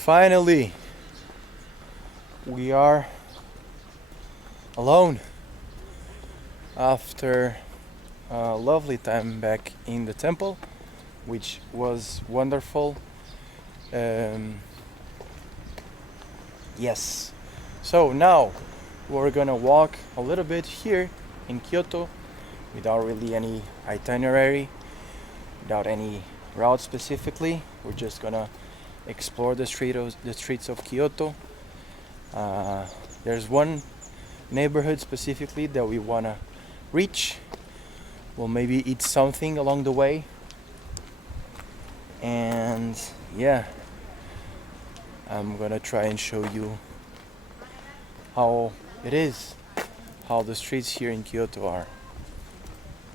Finally, we are alone after a lovely time back in the temple, which was wonderful. Yes, so now we're gonna walk a little bit here in Kyoto without really any itinerary, without any route specifically. We're just gonna explore the streets of Kyoto. There's one neighborhood specifically that we wanna reach. We'll maybe eat something along the way. And yeah, I'm gonna try and show you how it is, how the streets here in Kyoto are.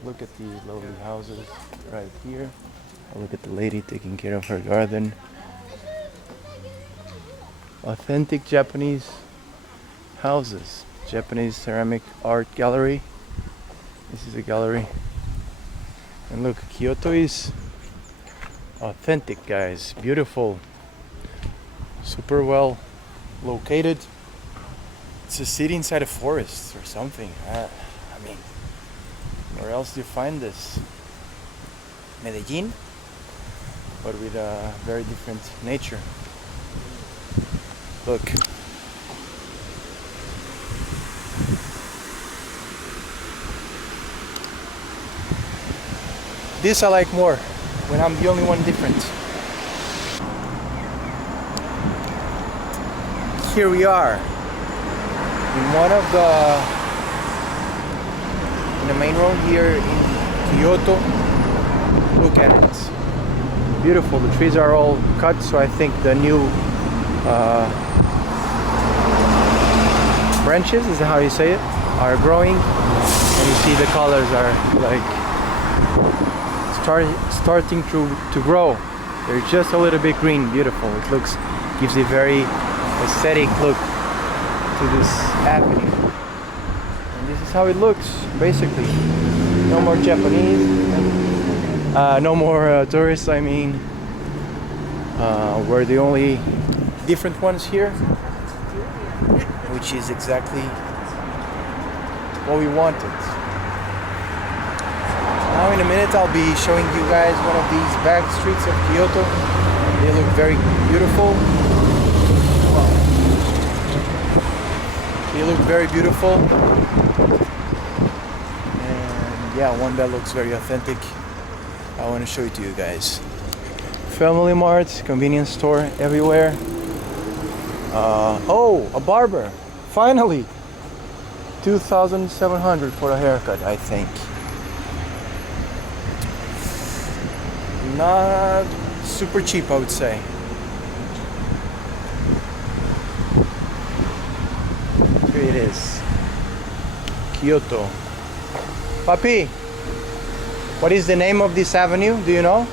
Look at the lovely houses right here. Look at the lady taking care of her garden. Authentic Japanese houses. Japanese ceramic art gallery. This is a gallery. And look, Kyoto is authentic, guys. Beautiful. Super well located. It's a city inside a forest or something. I mean, where else do you find this? Medellin, but with a very different nature. Look. This I like more, when I'm the only one different. Here we are, in one of in the main road here in Kyoto. Look at it. Beautiful. The trees are all cut, so I think the new branches, is that how you say it, are growing. And you see the colors are like starting to grow. They're just a little bit green. Beautiful. It gives a very aesthetic look to this avenue. And this is how it looks, basically. No more Japanese, no more tourists, I mean. We're the only different ones here, which is exactly what we wanted. Now in a minute I'll be showing you guys one of these back streets of Kyoto. They look very beautiful. They look very beautiful. And yeah, one that looks very authentic. I want to show it to you guys. Family Mart, convenience store everywhere. Oh, a barber. Finally. 2,700 for a haircut, I think. Not super cheap, I would say. Here it is. Kyoto. Papi, what is the name of this avenue? Do you know?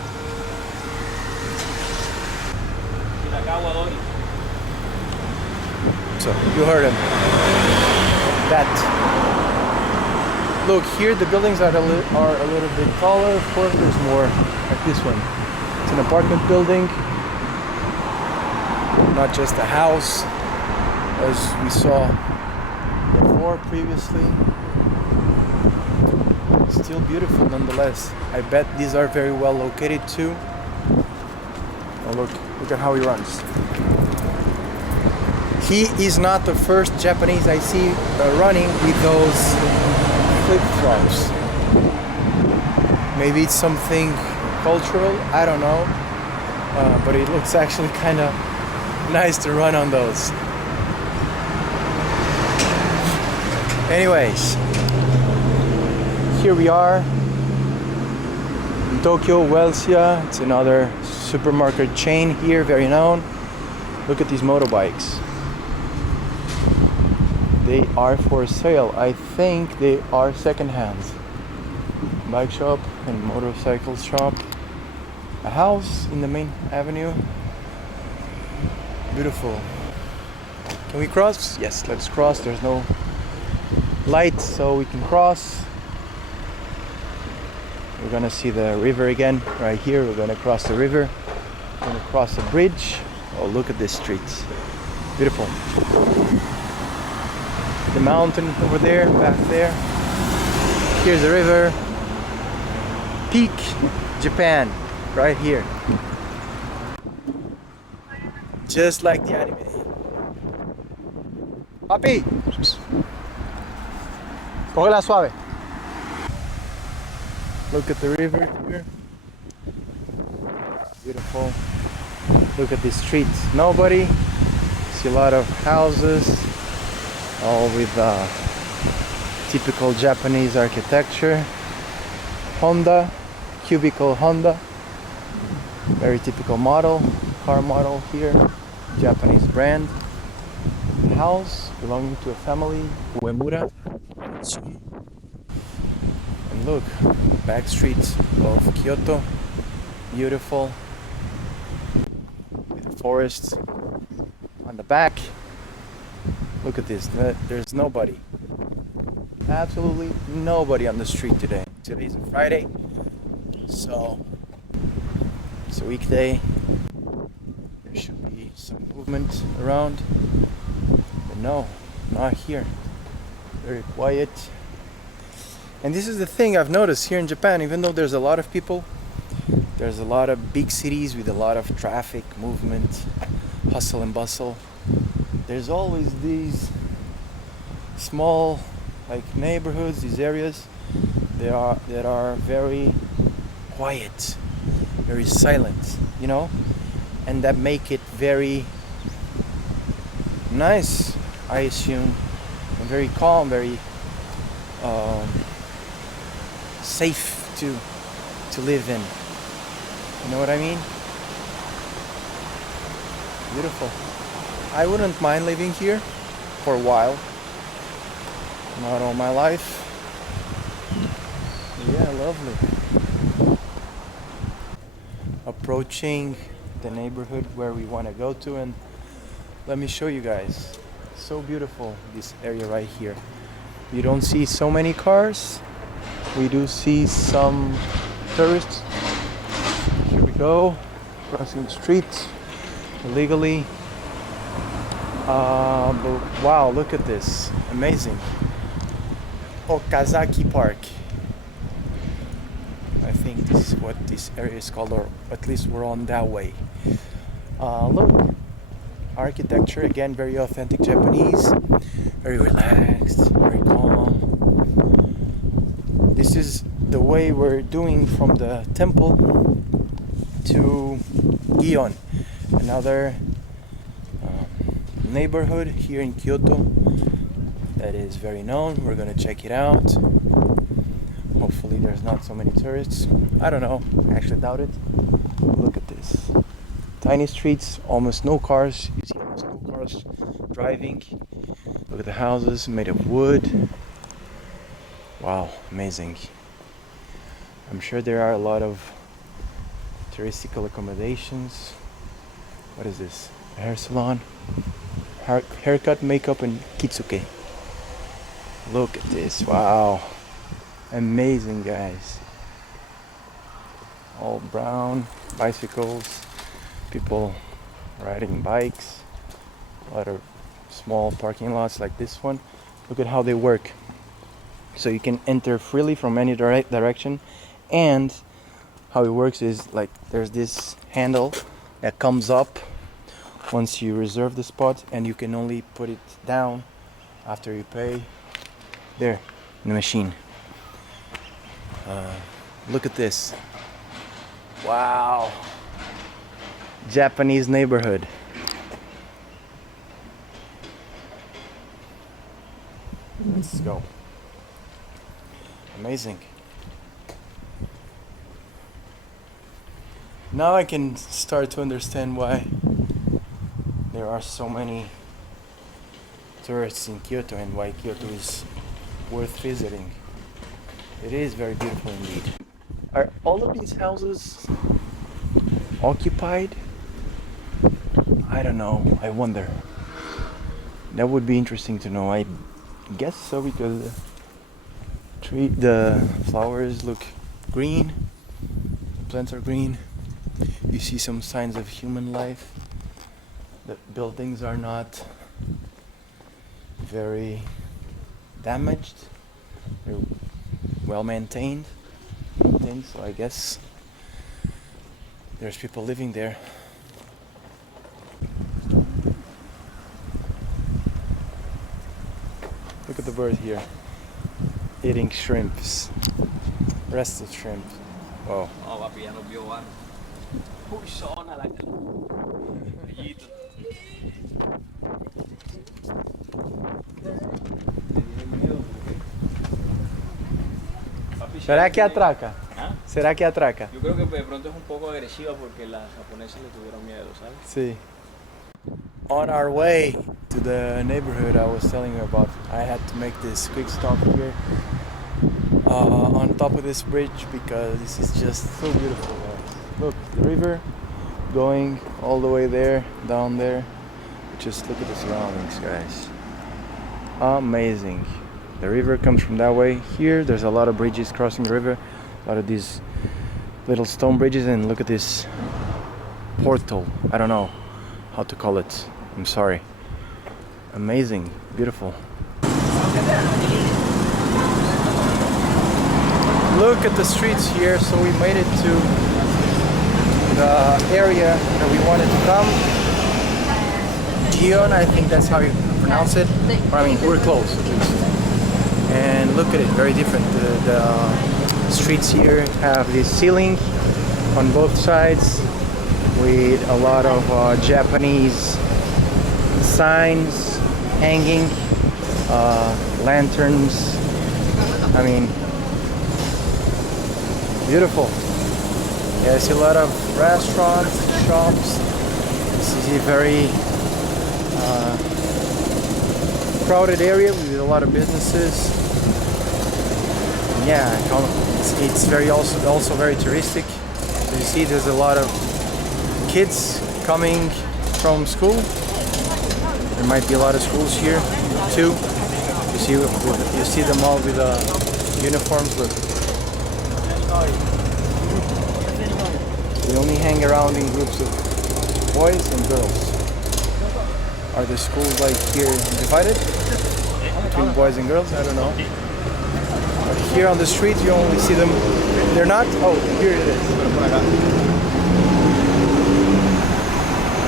So, you heard him. That. Look, here the buildings are a little bit taller. Of course, there's more like this one. It's an apartment building, not just a house, as we saw before previously. Still beautiful nonetheless. I bet these are very well located too. Oh, look at how he runs. He is not the first Japanese I see running with those flip-flops. Maybe it's something cultural, I don't know, but it looks actually kind of nice to run on those. Anyways, here we are in Tokyo, Welsia. It's another supermarket chain here, very known. Look at these motorbikes. They are for sale. I think they are second-hand. Bike shop and motorcycle shop. A house in the main avenue. Beautiful. Can we cross? Yes, let's cross. There's no light, so we can cross. We're gonna see the river again right here. We're gonna cross the river. We're gonna cross the bridge. Oh, look at this streets. Beautiful. The mountain over there, back there. Here's the river. Peak Japan, right here. Just like the anime. Papi! Cógela suave. Look at the river here. Beautiful. Look at the streets. Nobody. See a lot of houses, all with typical Japanese architecture. Honda, cubicle Honda. Very typical model, car model here. Japanese brand. House belonging to a family, Uemura. And look, Backstreets of Kyoto. Beautiful. With forests on the back. Look at this. There's nobody. Absolutely nobody on the street today. Today's a Friday, so it's a weekday. There should be some movement around, but no, not here. Very quiet. And this is the thing I've noticed here in Japan. Even though there's a lot of people, there's a lot of big cities with a lot of traffic, movement, hustle and bustle. There's always these small, like, neighborhoods, these areas that are very quiet, very silent, you know, and that make it very nice, I assume, and very calm, very safe to live in. You know what I mean? Beautiful. I wouldn't mind living here for a while. Not all my life. Yeah, lovely. Approaching the neighborhood where we want to go to, and let me show you guys. So beautiful, this area right here. You don't see so many cars. We do see some tourists. Here we go, crossing the street illegally. But wow, look at this. Amazing. Okazaki Park. I think this is what this area is called, or at least we're on that way. Look, architecture again, very authentic Japanese, very relaxed, very calm. This is the way we're doing from the temple to Gion, another neighborhood here in Kyoto that is very known. We're gonna check it out. Hopefully there's not so many tourists. I don't know, I actually doubt it. Look at this. Tiny streets, almost no cars. You see almost no cars driving. Look at the houses made of wood. Wow, amazing. I'm sure there are a lot of touristical accommodations. What is this? A hair salon? Haircut, makeup, and kitsuke. Look at this. Wow. Amazing, guys. All brown, bicycles, people riding bikes, a lot of small parking lots like this one. Look at how they work. So you can enter freely from any direction, and how it works is like there's this handle that comes up once you reserve the spot, and you can only put it down after you pay there in the machine. Look at this. Wow. Japanese neighborhood. Let's go. Amazing. Now I can start to understand why there are so many tourists in Kyoto and why Kyoto is worth visiting. It is very beautiful indeed. Are all of these houses occupied? I don't know. I wonder. That would be interesting to know. I guess so, because the flowers look green, the plants are green. You see some signs of human life. The buildings are not very damaged. They're well maintained, so I guess there's people living there. Look at the bird here, eating shrimps, rested shrimp. Wow. Oh, papi, ya nos vio van. Uy, zona la bellito. ¿Será que atraca? ¿Ah? ¿Será que atraca? Yo creo que de pronto es un poco agresiva porque las japonesas le tuvieron miedo, ¿sabes? Sí. On our way to the neighborhood I was telling you about, I had to make this quick stop here on top of this bridge because this is just so beautiful, guys. Look, the river going all the way there, down there. Just look at the surroundings, guys. Amazing. The river comes from that way. Here there's a lot of bridges crossing the river, a lot of these little stone bridges, and look at this portal. I don't know how to call it. I'm sorry. Amazing, beautiful. Look at the streets here. So we made it to the area that we wanted to come. Gion, I think that's how you pronounce it. Or, I mean, we're close at least. And look at it, very different. The streets here have this ceiling on both sides with a lot of Japanese signs hanging, lanterns. I mean, beautiful. Yeah, I see a lot of restaurants, shops. This is a very crowded area with a lot of businesses. Yeah, it's very also very touristic. So you see, there's a lot of kids coming from school. There might be a lot of schools here too. You see them all with uniforms. Look, we only hang around in groups of boys and girls. Are the schools like here divided between boys and girls? I don't know. But here on the street you only see them. They're not. Oh, here it is.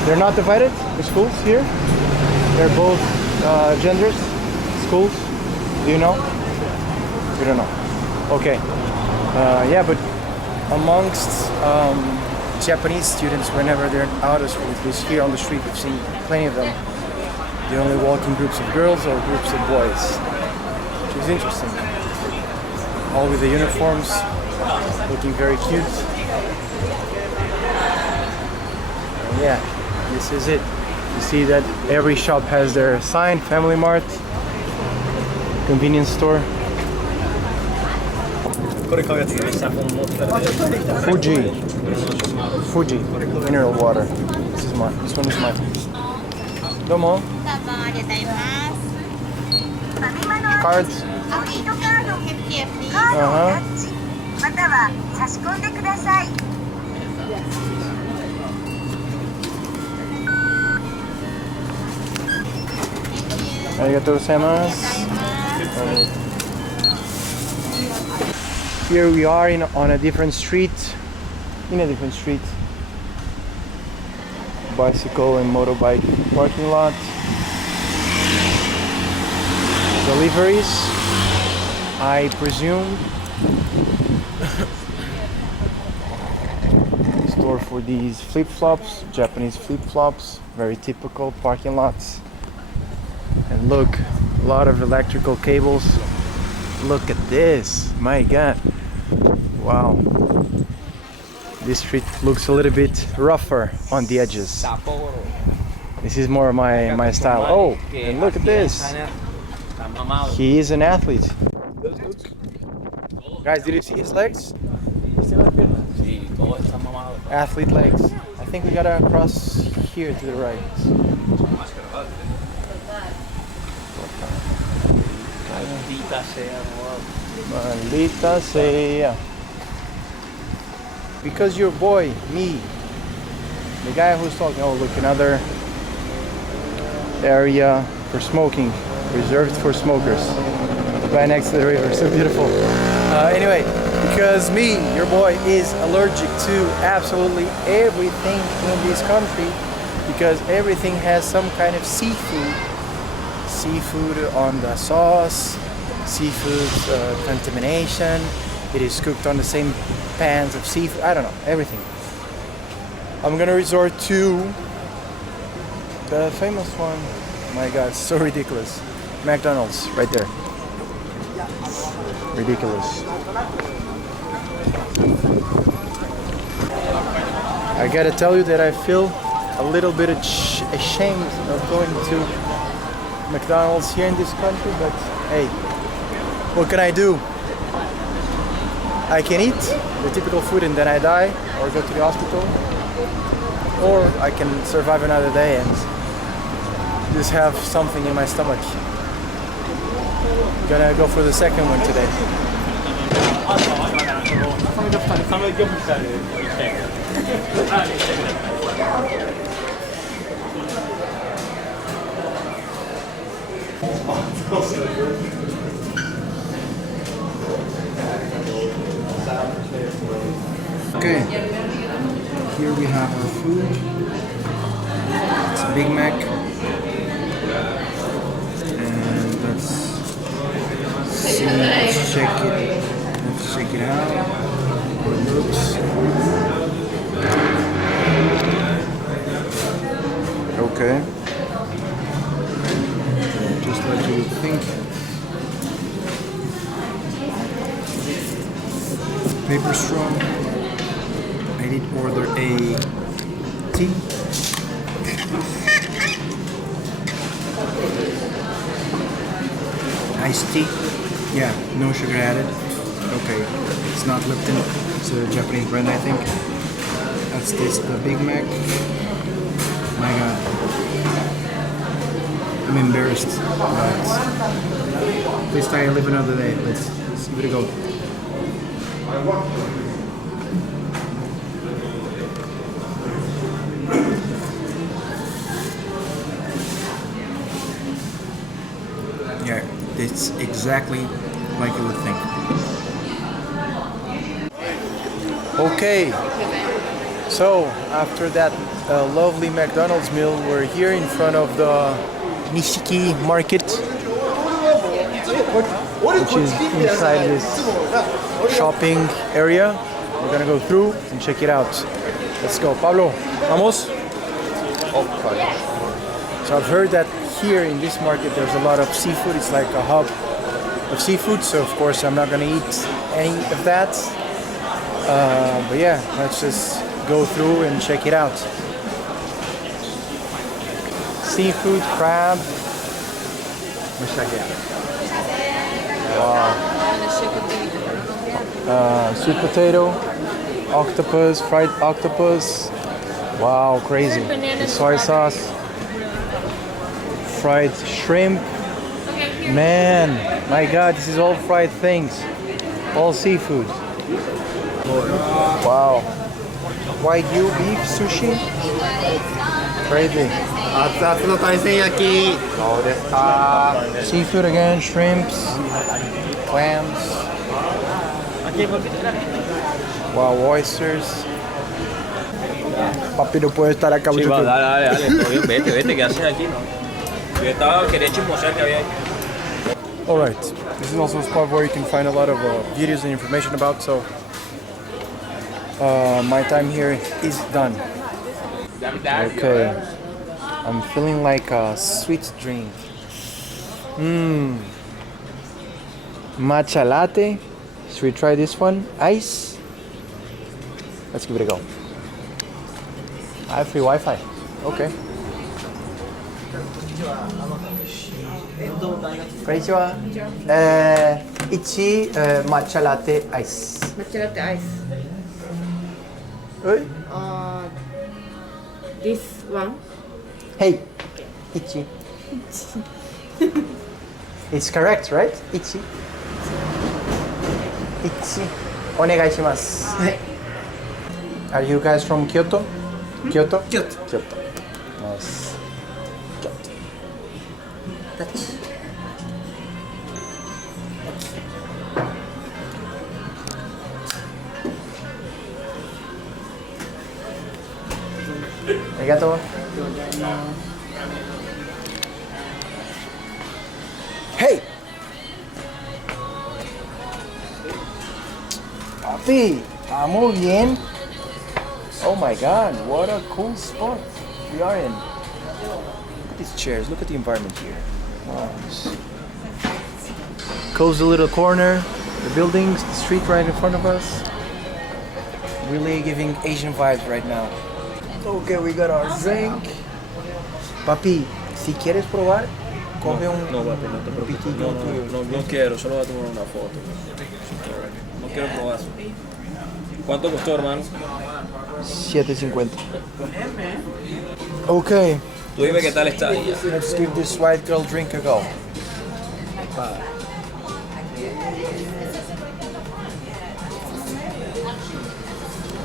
They're not divided, the schools here? They're both genders, schools? Do you know? You don't know. Okay. Yeah, but amongst Japanese students, whenever they're out of school, because here on the street we've seen plenty of them, they only walk in groups of girls or groups of boys, which is interesting. All with the uniforms, looking very cute. And yeah, this is it. You see that every shop has their sign, Family Mart, convenience store. Fuji, mineral water. This is mine. This one is mine. Domo. Cards. Arigatou gozaimasu. Here we are on a different street. Bicycle and motorbike parking lot. Deliveries, I presume. Store for these flip-flops, Japanese flip-flops, very typical parking lots. And look, a lot of electrical cables. Look at this, my god. Wow. This street looks a little bit rougher on the edges. This is more my style. Oh, and look at this. He is an athlete. Guys, did you see his legs? Athlete legs. I think we gotta cross here to the right. Maldita sea. Because your boy, me, the guy who's talking. Oh, look, another area for smoking, reserved for smokers. Right next to the river, so beautiful. Anyway, because me, your boy, is allergic to absolutely everything in this country, because everything has some kind of seafood on the sauce, seafood contamination. It is cooked on the same pans of seafood. I don't know, everything. I'm gonna resort to the famous one. My God, so ridiculous. McDonald's, right there. Ridiculous. I gotta tell you that I feel a little bit ashamed of going to McDonald's here in this country, but hey, what can I do? I can eat the typical food and then I die, or go to the hospital, or I can survive another day and just have something in my stomach. Gonna go for the second one today. Okay, here we have our food. It's a Big Mac. And let's see, let's check it out. How it looks. Okay. Just like you would think. Paper straw. I did order a tea. Iced tea. Yeah, no sugar added. Okay, it's not Lipton. It's a Japanese brand, I think. That's this, the Big Mac. My God. I'm embarrassed. But at least I live another day. Let's give it a go. Yeah, it's exactly like you would think. Okay, so after that lovely McDonald's meal, we're here in front of the Nishiki Market, which is inside this shopping area. We're gonna go through and check it out. Let's go. Pablo, vamos? Okay. So I've heard that here in this market there's a lot of seafood. It's like a hub of seafood, so of course I'm not gonna eat any of that. But yeah, let's just go through and check it out. Seafood, crab. Wow. Sweet potato, octopus, fried octopus. Wow, crazy. The soy sauce, fried shrimp. Man, my God, this is all fried things, all seafood. Wow. Wagyu beef sushi. Crazy. Seafood again, shrimps, clams. Wow, oysters. Papi no puede estar acá mucho tiempo. Dale, todo bien, vete, ¿qué haces aquí? Yo quería chismosear que había ahí. Alright, this is also a spot where you can find a lot of videos and information about, so my time here is done. Okay, I'm feeling like a sweet drink. Matcha latte. Should we try this one? Ice? Let's give it a go. I have free Wi-Fi. Okay. Konnichiwa. Ichi matcha latte ice. Matcha latte ice. Hey. This one. Hey. Ichi. It's correct, right? Ichi. Ichi. Onegaishimasu. Are you guys from Kyoto? Kyoto? Kyoto. Kyoto. Nice. Kyoto. Touch. Arigato. Hey! Papi, ¿estamos bien? Oh my god, what a cool spot we are in. Look at these chairs, look at the environment here. Wow. Cozy little corner, the buildings, the street right in front of us. Really giving Asian vibes right now. Okay, we got our drink. Papi, si quieres probar, coge un No, papi, no te preocupes. piquito tuyo. No quiero, solo voy a tomar una foto. No quiero probar. ¿Cuánto costó, hermano? $7.50. Okay, Tú dime qué tal está. let's give this white girl drink a go.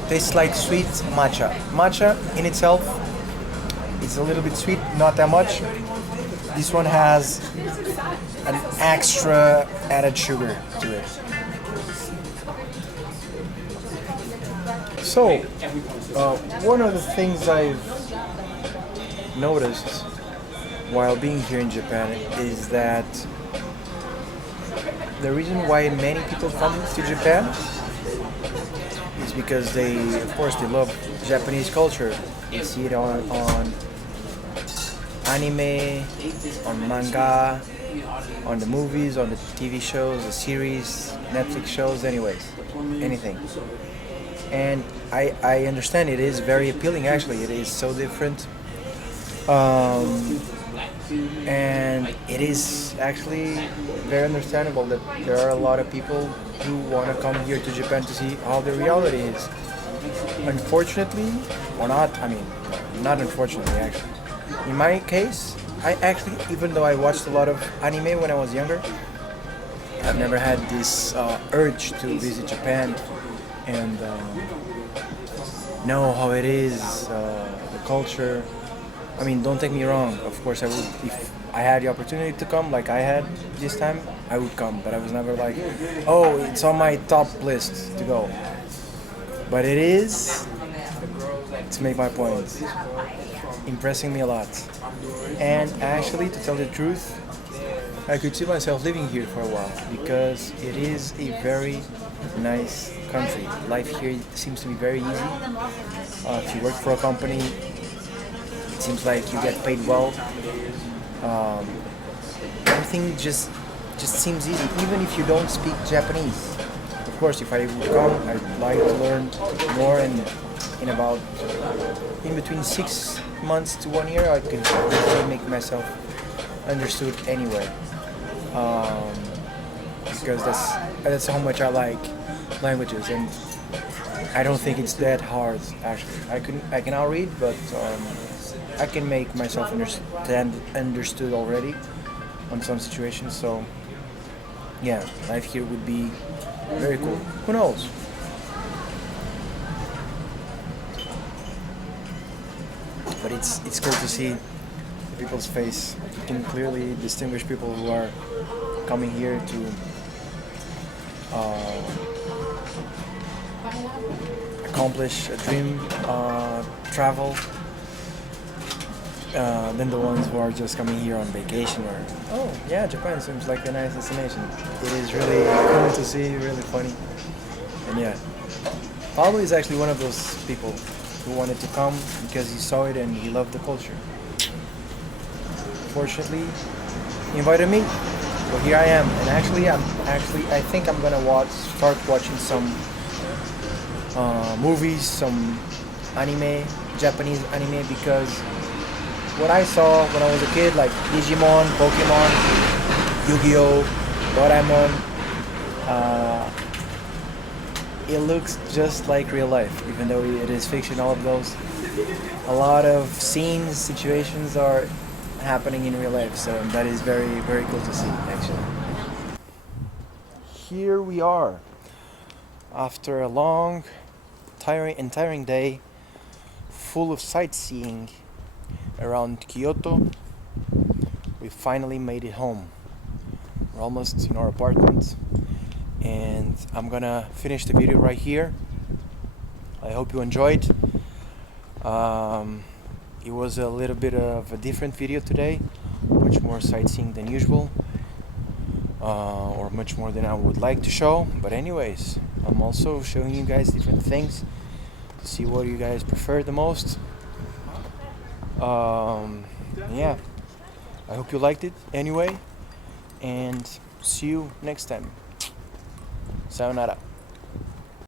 Tastes like sweet matcha. Matcha in itself is a little bit sweet, not that much. This one has an extra added sugar to it. So, one of the things I've noticed while being here in Japan is that the reason why many people come to Japan is because they, of course, they love Japanese culture. They see it on anime, on manga, on the movies, on the TV shows, the series, Netflix shows, anyways, anything. And I understand it is very appealing, actually. It is so different. And it is actually very understandable that there are a lot of people who want to come here to Japan to see how the reality is. Unfortunately, or not, I mean, not unfortunately, actually. In my case, I actually, even though I watched a lot of anime when I was younger, I've never had this urge to visit Japan and know how it is, the culture. I mean, don't take me wrong. Of course, I would, if I had the opportunity to come, like I had this time, I would come. But I was never like, oh, it's on my top list to go. But it is, to make my point, impressing me a lot. And actually, to tell the truth, I could see myself living here for a while because it is a very nice country. Life here seems to be very easy. If you work for a company, it seems like you get paid well. Everything just seems easy, even if you don't speak Japanese. Of course, if I would come, I'd like to learn more, and in between 6 months to 1 year, I can really make myself understood anywhere. Because that's how much I like languages, and I don't think it's that hard actually. I can read, but I can make myself understood already on some situations. So yeah, life here would be very cool. Who knows? But it's cool to see people's face. You can clearly distinguish people who are coming here to accomplish a dream, travel, than the ones who are just coming here on vacation or, oh yeah, Japan seems like a nice destination. It is really cool to see, really funny. And yeah, Pablo is actually one of those people who wanted to come because he saw it and he loved the culture. Fortunately, he invited me, so here I am. And I think I'm gonna start watching some movies, some anime, Japanese anime, because what I saw when I was a kid, like Digimon, Pokemon, Yu-Gi-Oh, Doraemon, it looks just like real life, even though it is fiction, all of those. A lot of scenes, situations are happening in real life, so that is very, very cool to see, actually. Here we are, after a long, tiring day, full of sightseeing around Kyoto. We finally made it home. We're almost in our apartment, and I'm gonna finish the video right here. I hope you enjoyed. It was a little bit of a different video today, much more sightseeing than usual, or much more than I would like to show. But anyways, I'm also showing you guys different things to see what you guys prefer the most. Yeah, I hope you liked it anyway, and see you next time. Sayonara.